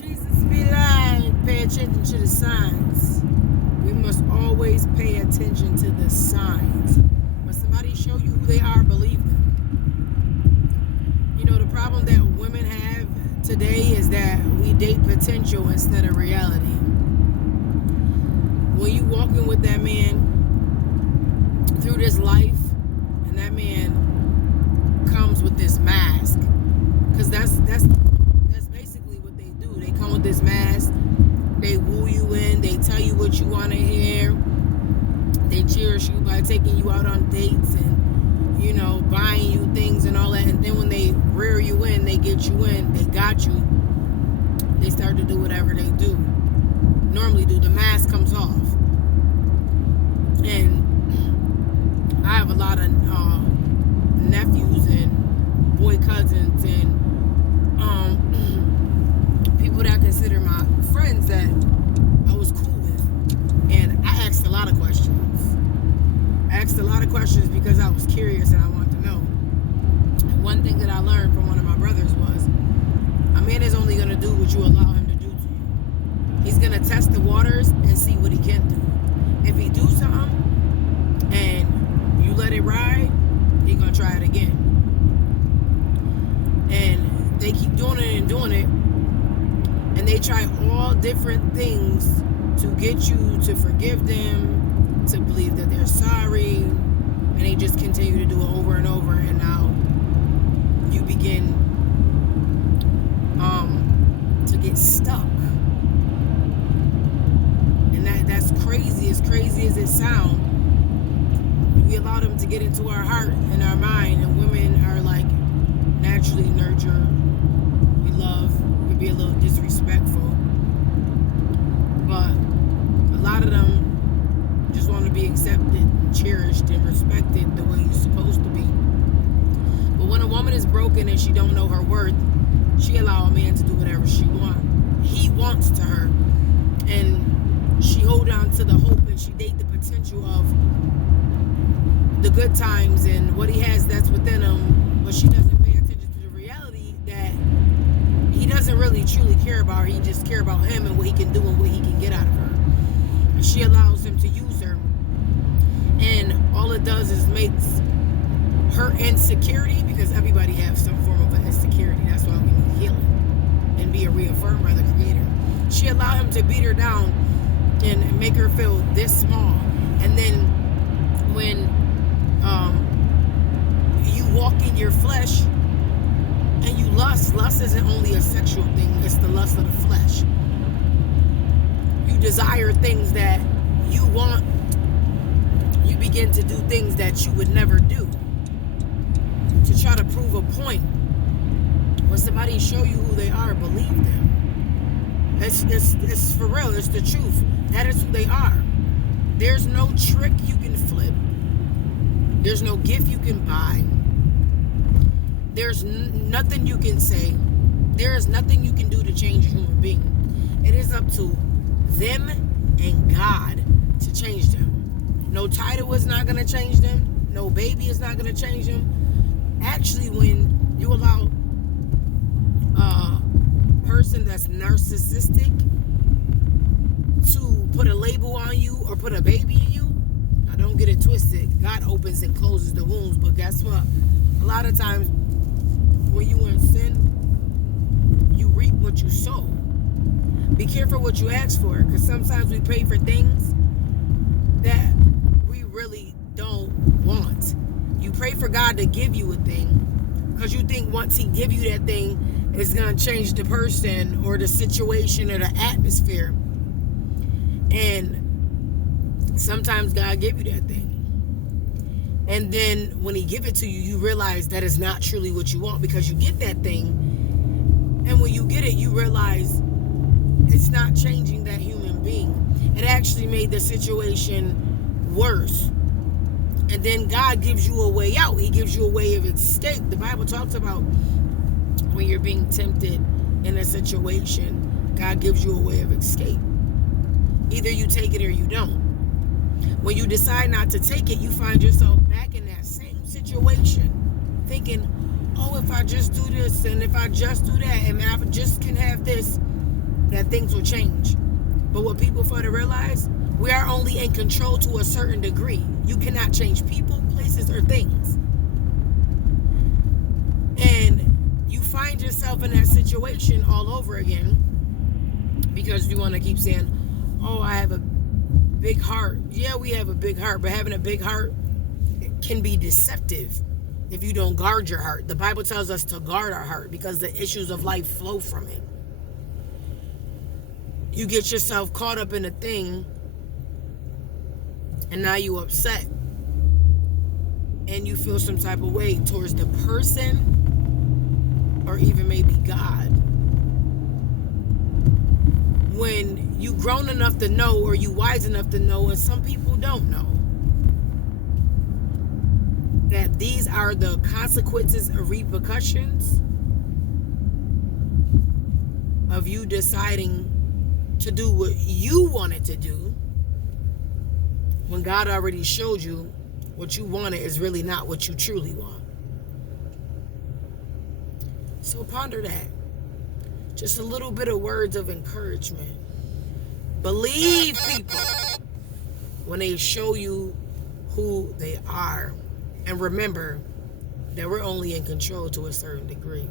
Jesus be like, pay attention to the signs. We must always pay attention to the signs. When somebody show you who they are, believe them. You know, the problem that women have today is that we date potential instead of reality. When you walking with that man through this life, and that man comes with this mask, because that's basically what they do. They come with this mask. They woo you in. They tell you what you want to hear. They cherish you by taking you out on dates and, you know, buying you things and all that. And then when they rear you in, they get you in, they got you, they start to do whatever they do. Normally do. The mask comes off. And I have a lot of nephews and boy cousins and people that I consider my friends that I was cool with. And I asked a lot of questions. I asked a lot of questions because I was curious and I wanted to know. And one thing that I learned from one of my brothers was, a man is only going to do what you allow him to do to you. He's going to test the waters and see what he can do. If he do something and you let it ride, he's going to try it again. And they keep doing it and doing it. And they try all different things to get you to forgive them, to believe that they're sorry. And they just continue to do it over and over. And now you begin to get stuck. And that's crazy as it sounds. We allow them to get into our heart and our mind, and women are like naturally nurtured. We love, we can be a little disrespectful, but a lot of them just want to be accepted, cherished, and respected the way you're supposed to be. But when a woman is broken and she don't know her worth, she allow a man to do whatever he wants to her, and she hold on to the hope and she date the potential of the good times and what he has that's within him, but she doesn't pay attention to the reality that he doesn't really truly care about her. He just care about him and what he can do and what he can get out of her. And she allows him to use her, and all it does is makes her insecurity, because everybody has some form of an insecurity. That's why we need healing and be reaffirmed by the Creator. She allowed him to beat her down and make her feel this small. And then when you walk in your flesh and you lust isn't only a sexual thing, it's the lust of the flesh. You desire things that you want. You begin to do things that you would never do to try to prove a point. When somebody show you who they are, believe them. It's for real. It's the truth. That is who they are. There's no trick you can flip. There's no gift you can buy. There's nothing you can say. There is nothing you can do to change a human being. It is up to them and God to change them. No title is not going to change them. No baby is not going to change them. Actually, when you allow a person that's narcissistic to put a label on you or put a baby in you, now don't get it twisted. God opens and closes the wounds, but guess what? A lot of times when you in sin, you reap what you sow. Be careful what you ask for, because sometimes we pray for things that we really don't want. You pray for God to give you a thing because you think once he give you that thing, it's going to change the person or the situation or the atmosphere. And sometimes God give you that thing. And then when he give it to you, you realize that is not truly what you want, because you get that thing. And when you get it, you realize it's not changing that human being. It actually made the situation worse. And then God gives you a way out. He gives you a way of escape. The Bible talks about when you're being tempted in a situation, God gives you a way of escape. Either you take it or you don't. When you decide not to take it, you find yourself back in that same situation, thinking, oh, if I just do this and if I just do that and I just can have this, that things will change. But what people fail to realize, we are only in control to a certain degree. You cannot change people, places, or things. And you find yourself in that situation all over again because you want to keep saying, oh, I have a big heart. Yeah, we have a big heart, but having a big heart can be deceptive if you don't guard your heart. The Bible tells us to guard our heart because the issues of life flow from it. You get yourself caught up in a thing and now you upset and you feel some type of way towards the person or even maybe God. When you grown enough to know or you wise enough to know, and some people don't know, that these are the consequences or repercussions of you deciding to do what you wanted to do when God already showed you what you wanted is really not what you truly want. So ponder that. Just a little bit of words of encouragement. Believe people when they show you who they are. And remember that we're only in control to a certain degree.